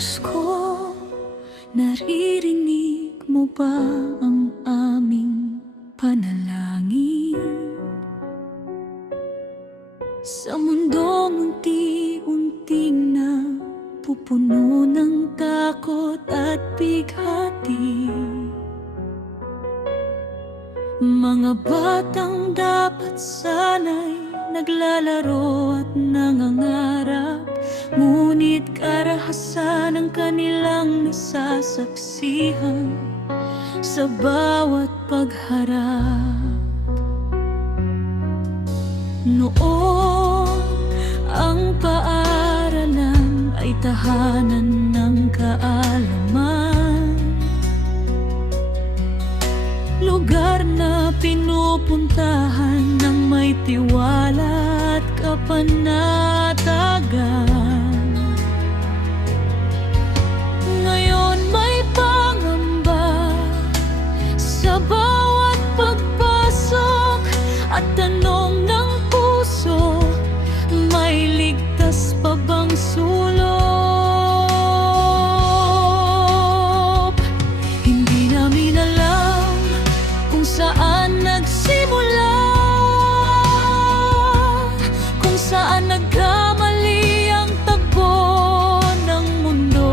Diyos ko, naririnig mo ba ang aming panalangin? Sa mundong unti-unting napupuno ng takot at bighati, mga batang dapat sana'y naglalaro at nangangarap, ngunit karahasan ang kanilang nasasaksihan sa bawat pagharap. Noon, ang paaralan ay tahanan ng kaalaman, lugar na pinupuntahan ng may tiwala at kapanatagan. Ngayon may pangamba sa bawat pagpasok at tanong ng puso, may ligtas pa bang sulok? Hindi namin alam kung saan nagsimula, kung saan nagkamali ang tagpo ng mundo.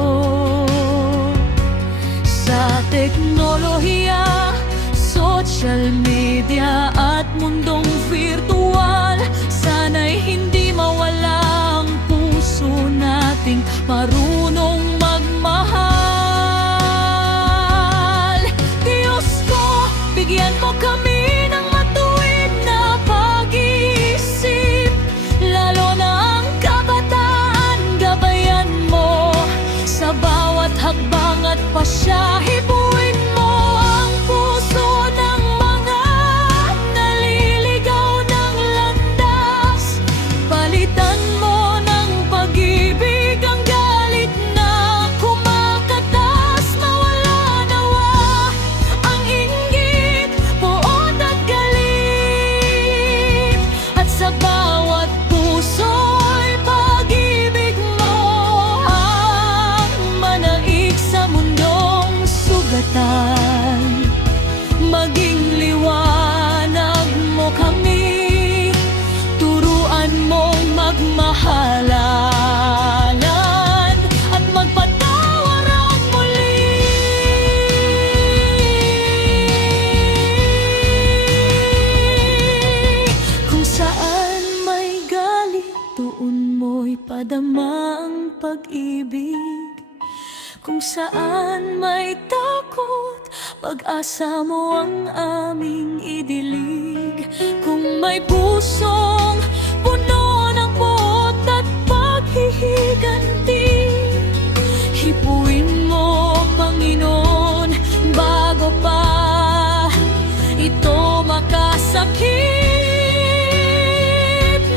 Sa teknolohiya, social media at mundong virtual, sana'y hindi mawala ang puso nating marunong magmahal. Diyos ko, bigyan mo kami ng matuwid na pag-iisip, lalo na ang kabataan, gabayan mo sa bawat hakbang at pasya. Hibuin mo ang puso ng mga naliligaw ng landas, palitan mo ng pag-ibig ang galit na kumakatas. Mawala nawa ang inggit, puot at galit, at sa bawat puso'y pag-ibig mo ang manaig sa mundong sugatan. Maging liwanag mo kami, turuan mong magmahalan at magpatawaran muli. Kung saan may galit, doon mo'y padama ang pag-ibig. Kung saan may takot, pag-asa mo ang aming idilig. Kung may pusong puno ng puot at paghihiganti, hipuin mo, Panginoon, bago pa ito makasakit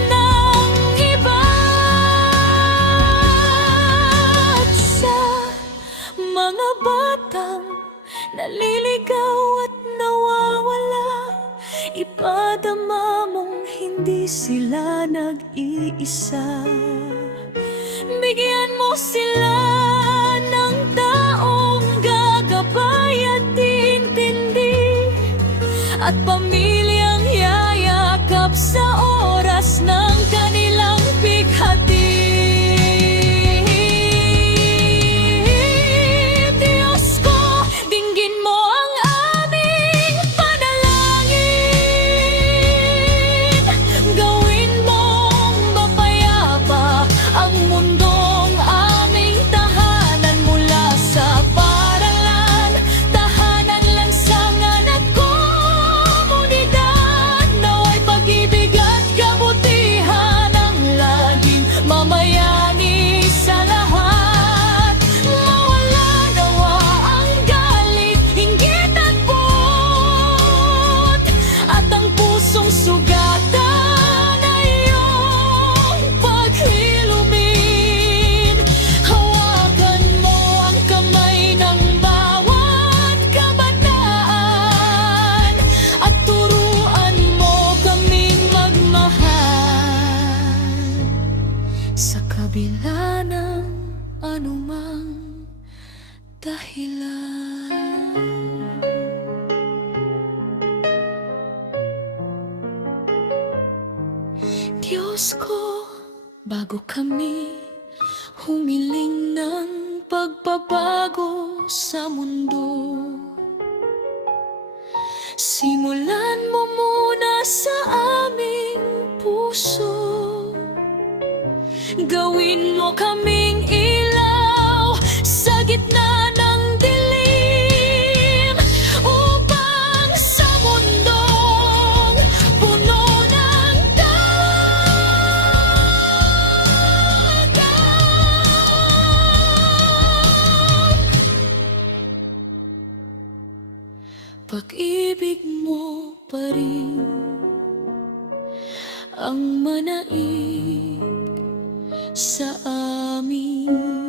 ng iba. At sa mga batang naliligaw at nawawala, ipadama mong hindi sila nag-iisa. Bigyan mo sila ng taong gagabay at intindi, at pamilyang yayakap sa oras ng kanilang pighati. Diyos ko, dinggin mo ang aming panalangin, gawin mong mapayapa ang mundong aming tahanan. Mula sa paaralan, tahanan, lansangan at komunidad, nawa'y pag-ibig at gabay ang dahilan. Diyos ko, bago kami humiling ng pagbabago sa mundo, simulan mo muna sa aming puso. Gawin mo kaming ilaw sa gitna ng dilim, upang sa mundong puno ng pag-ibig mo pa rin ang manaig sa amin.